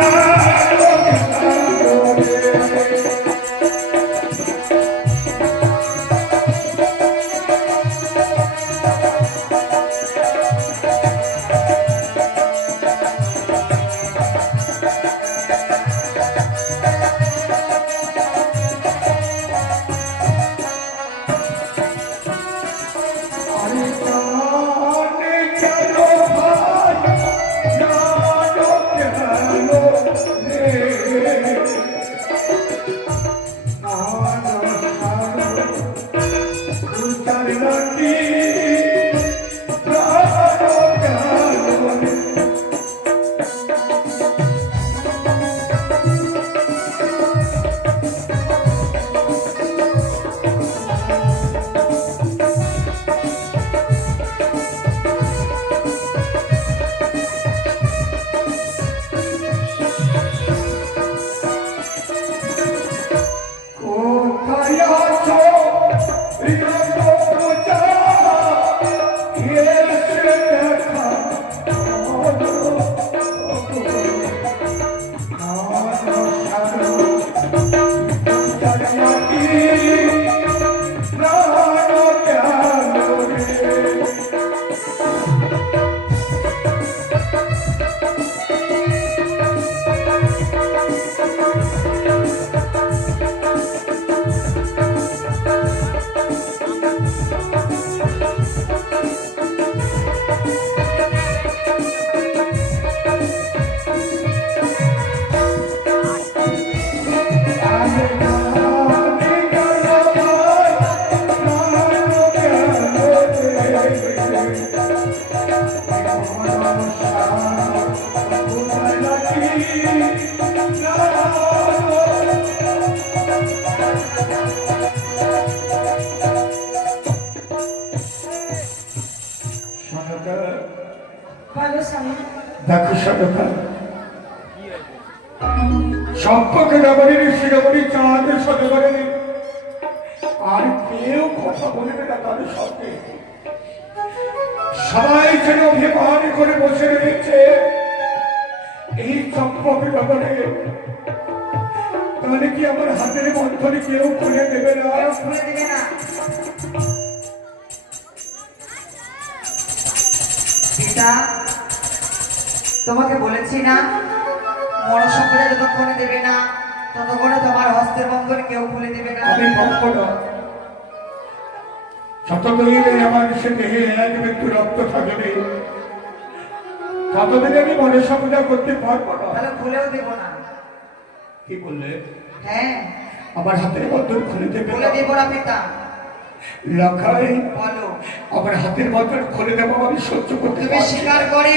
আরে I'm Sultan Lakhi. দেখো সরকার সম্পর্কে নগরীর শিরোমণি চাঁদের করেনি আর কেউ কথা বলবে না তাদের সাথে। সবাই যেন অভিমান করে বসে রয়েছে। এই চম্পক নগরে তাহলে কি আমার হাতের মন্থনে কেউ খুলে দেবে না? খুলে দিবে না পিতা তোমাকে বলেছি না মনসম্পদে যতক্ষণে দেবে না ততক্ষণে তোমার হস্তের বন্ধন কেউ খুলে দেবে না। আমি পারব না যতদিন আমার সে দেহে এক ব্যক্তি রক্ত থাকবে ততদিন আমি করতে পারব না। তাহলে খুলেও দেব না। কি বললে? হ্যাঁ। আমার হাতের বন্ধন খুলে দেবে খুলে দেব না পিতা। লখাই বলো। আমার হাতের বন্ধন খুলে দেবো আমি সহ্য করতে পারছি স্বীকার করে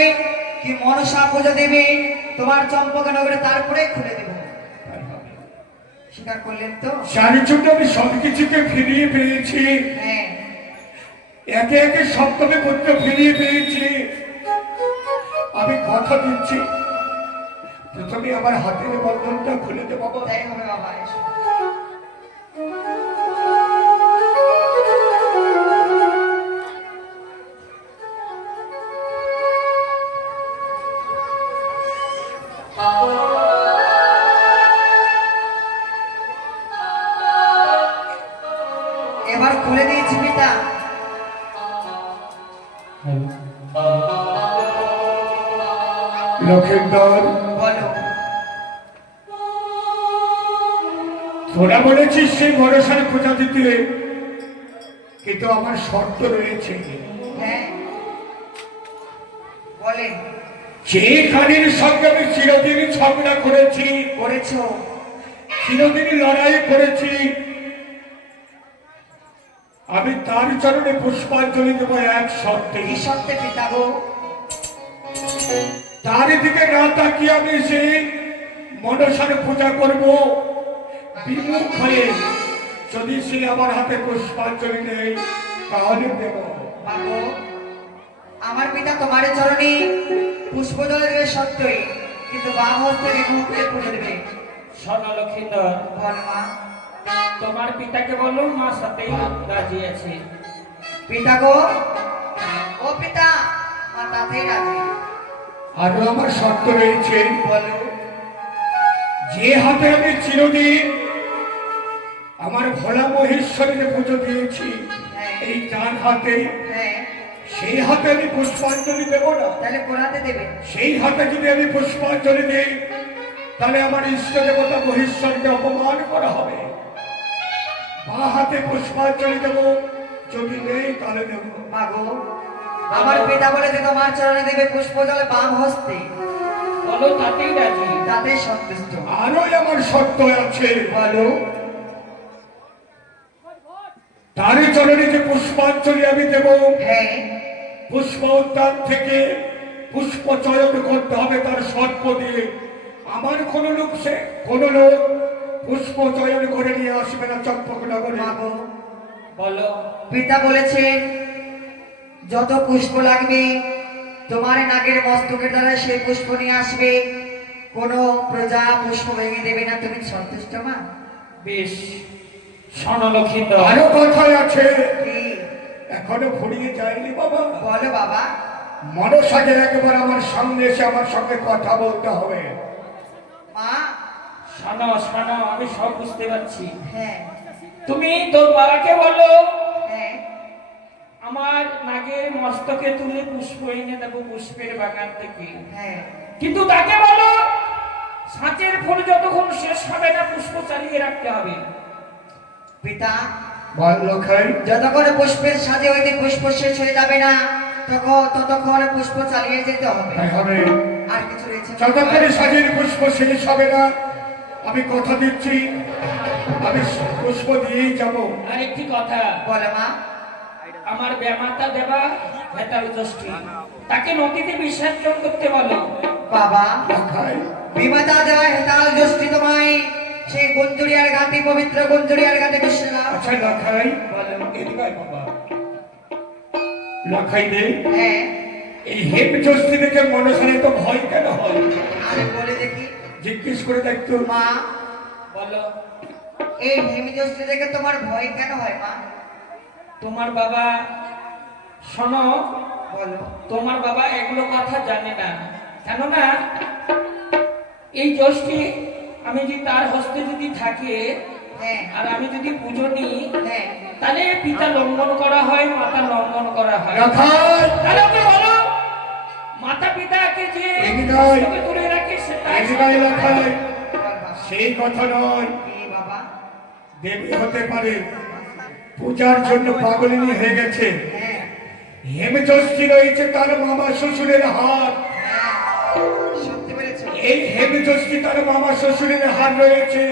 কি মনসা পূজা দেবে? তোমার চম্পক নগরে তারপরে খুলে দেব। স্বীকার করলেন তো? চোখে আমি সবকিছুকে ফিরিয়ে পেয়েছি। হ্যাঁ। একে একে সপ্তমে করতে ফিরিয়ে পেয়েছি। আমি কথা দিচ্ছি। প্রথমে আমার হাতের বন্ধনটা খুলে দেবো। তাই হবে বাবা এবার খুলে দিয়েছি পিতা। লক্ষেন্দর বলো। তোরা বলেছিস সেই ভরসায় পূজা দিতে কিন্তু আমার শর্ত রয়েছে। হ্যাঁ? বলেন। যে কানের সঙ্গে আমি চিরদিন ঝগড়া করেছি করেছ। চিরদিন লড়াই করেছি আমি তার চরণে পুষ্পাঞ্জলি দেবো এক শর্তে কি সত্যি পিতা গো তার দিকে না তাকিয়ে আমি সেই মনসার পূজা করব বিমুখ হয়ে যদি সে আমার হাতে পুষ্পাঞ্জলি নেই তাহলে দেব। আমার পিতা তোমার চরণে পুষ্প জলে দেবে সত্যই কিন্তু বাম হস্তে বিমুখ দিয়ে পুজো দেবে। শোনো লক্ষিন্দর বল মা। তোমার পিতাকে বলো মা সাথে রাজি আছে। পিতা গো? ও পিতা মা তাতেই রাজি। আরও আমার শর্ত রয়েছে। বলো। যে হাতে আমি চিরদিন আমার ভোলা মহেশ্বরের পুজো দিয়েছি এই ডান হাতে হ্যাঁ। সেই হাতে আমি পুষ্পাঞ্জলি দেব না। তাহলে কোনাতে দেবে। সেই হাতে যদি আমি পুষ্পাঞ্জলি দিই তাহলে আমার ইষ্ট দেবতা মহেশ্বরকে অপমান করা হবে। বা হাতে পুষ্পাঞ্জলি দেব। যদি নেই তাহলে দেব মাগো। আমার পিতা বলেছে তোমার চরণে দেবে পুষ্প জলে বাম হস্তে। বলো তাতেই রাজি। তাতে সন্তুষ্ট। আরও আমার সত্য আছে বলো। তারই চরণে যে পুষ্পাঞ্জলি আমি দেব হ্যাঁ। পুষ্প উদ্যান থেকে পুষ্প চয়ন করতে হবে তার সর্প দিয়ে। আমার কোন লোক সে কোন লোক পুষ্প চয়ন করে নিয়ে আসবে না চম্পকনগরে বলো। পিতা বলেছেন যত পুষ্প লাগবে তোমার নাগের মস্তকের দ্বারা সেই পুষ্প নিয়ে আসবে। কোনো প্রজা পুষ্প ভেঙে দেবে না। তুমি সন্তুষ্ট মা? বেশ শোনো আরও কথাই আছে। কি? এখনও ফুরিয়ে যায়নি বাবা। বলো বাবা। মনসাকে একবার আমার সামনে এসে আমার সঙ্গে কথা বলতে হবে। শোনো শোনো আমি সব বুঝতে পারছি। হ্যাঁ। তুমি তোর বাবাকে বলো হ্যাঁ। আমার নাগের মস্তকে তুলে পুষ্প এনে দেবো পুষ্পের বাগান থেকে। হ্যাঁ। কিন্তু তাকে বলো সাঁচের ফুল যতক্ষণ শেষ হবে না পুষ্প চালিয়ে রাখতে হবে। পিতা বল লখাই যতক্ষণ পুষ্পের সাজে হইতে পুষ্প শেষ হয়ে যাবে না তখন ততক্ষণ পুষ্প চালিয়ে যেতে হবে। আর কিছু রয়েছে যতক্ষণ সাজির পুষ্প শেষ হবে না আমি কথা দিচ্ছি। আমি পুষ্প দিয়েই যাব। আর একটি কথা। বলে মা। আমার ব্যামাতা দেবা হেতাল ষষ্ঠী তাকে নদীতে বিসর্জন করতে বলো। বাবা। বিমাতা দেওয়া হেতাল জ্যোষ্ঠী তোমায়। সেই গঞ্জুরিয়ার ঘাটে পবিত্র গঞ্জুরিয়ার ঘাটে বিশ্রাম আচ্ছা লখাই। বলো। এদিকে বাবা। লখাই দে। হ্যাঁ। এই হেপ ষষ্ঠী দেখে মনসারে তো ভয় কেন হয়? দেখি জিজ্ঞেস করে দেখতো মা বলো। এই জ্যোষ্ঠী দেখে তোমার ভয় কেন হয় মা? তোমার বাবা শোনো বলো। তোমার বাবা এগুলো কথা জানে না। কেননা এই জ্যোষ্ঠী আমি যদি তার হস্তে যদি থাকে হ্যাঁ। আর আমি যদি পুজো নিই হ্যাঁ। তাহলে পিতা লঙ্ঘন করা হয় মাতা লঙ্ঘন করা হয়। তাহলে বলো মাতা পিতাকে যে তুলে সেই কথা নয়। দেবী হতে পারে, পূজার জন্য পাগলিনী হয়ে গেছে। হেমযষ্ঠী রয়েছে তার মামা শ্বশুরের হাত। এই হেমযষ্ঠী তার মামা শ্বশুরের হাত রয়েছে।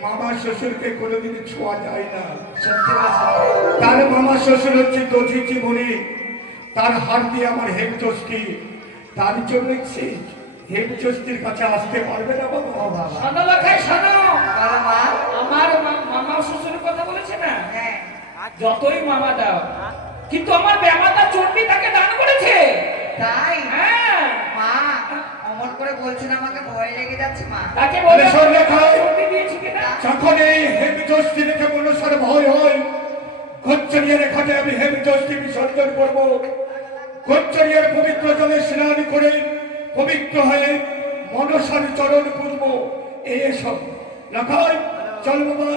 মামা শ্বশুরকে কোনোদিন ছোঁয়া যায় না। তার মামা শ্বশুর হচ্ছে দধিচি মুনি তার হাত দিয়ে আমার হেমযষ্ঠী তার জন্য সে হেমযষ্ঠীর কাছে আসতে পারবে না বাবা বাবা শোনো লখাই শোনো। মা। আমার মা- মামা শ্বশুরের কথা বলেছে না? হ্যাঁ। যতই মামা দাও। কিন্তু আমার ব্যামাতা চণ্ডী তাকে দান করেছে। তাই? হ্যাঁ। মা অমন করে বলছেন আমাকে ভয় লেগে যাচ্ছে মা। তাকে বলে শোন লেখাই। চণ্ডী দিয়েছি কিনা? যখন এই হেমযষ্ঠী দেখে মনুষ্যের ভয় হয় কচ্চরিয়ার এখানে আমি হেমযষ্ঠী বিসর্জন করব। কচ্চরিয়ার পবিত্র জলে স্নান করে পবিত্র হয়ে মনসার চরণ এই এসব লেখাই চল বাবা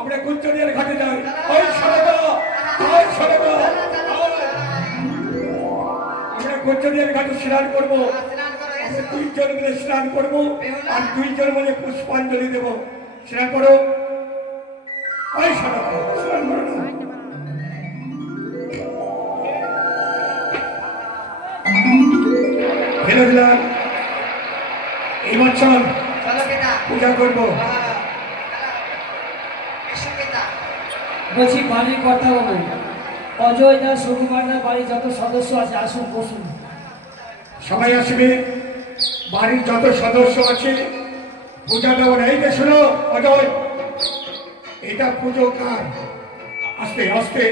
আমরা কচ্চরিয়ার ঘাটে যাই। ওই সরদা ওই আমরা কচ্চরিয়ার ঘাটে স্নান করব। দুইজন মিলে স্নান করব আর দুইজন মিলে পুষ্পাঞ্জলি দেব। স্নান করো। ওই সরদা ফেলে দিলাম চলো পিতা পূজা করব। আহ, এসো পিতা বলছি বাড়ির কথা বাবু অজয় দা সুকুমার দা বাড়ির যত সদস্য আছে আসুন বসুন। সবাই আসবে। বাড়ির যত সদস্য আছে পূজা দেওয়ার এই যে শোনো অজয় এটা পুজো কার? আস্তে আস্তে।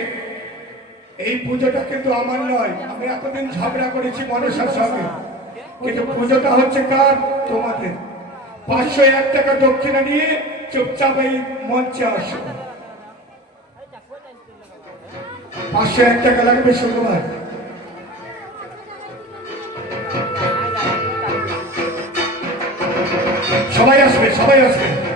এই পুজোটা কিন্তু আমার নয় আমি এতদিন ঝগড়া করেছি মনসার সঙ্গে। কিন্তু পুজোটা হচ্ছে কার? তোমাদের। পাঁচশো এক টাকা দক্ষিণা নিয়ে চুপচাপ এই মঞ্চে আসো। পাঁচশো এক টাকা লাগবে শুক্রবার। সবাই আসবে সবাই আসবে।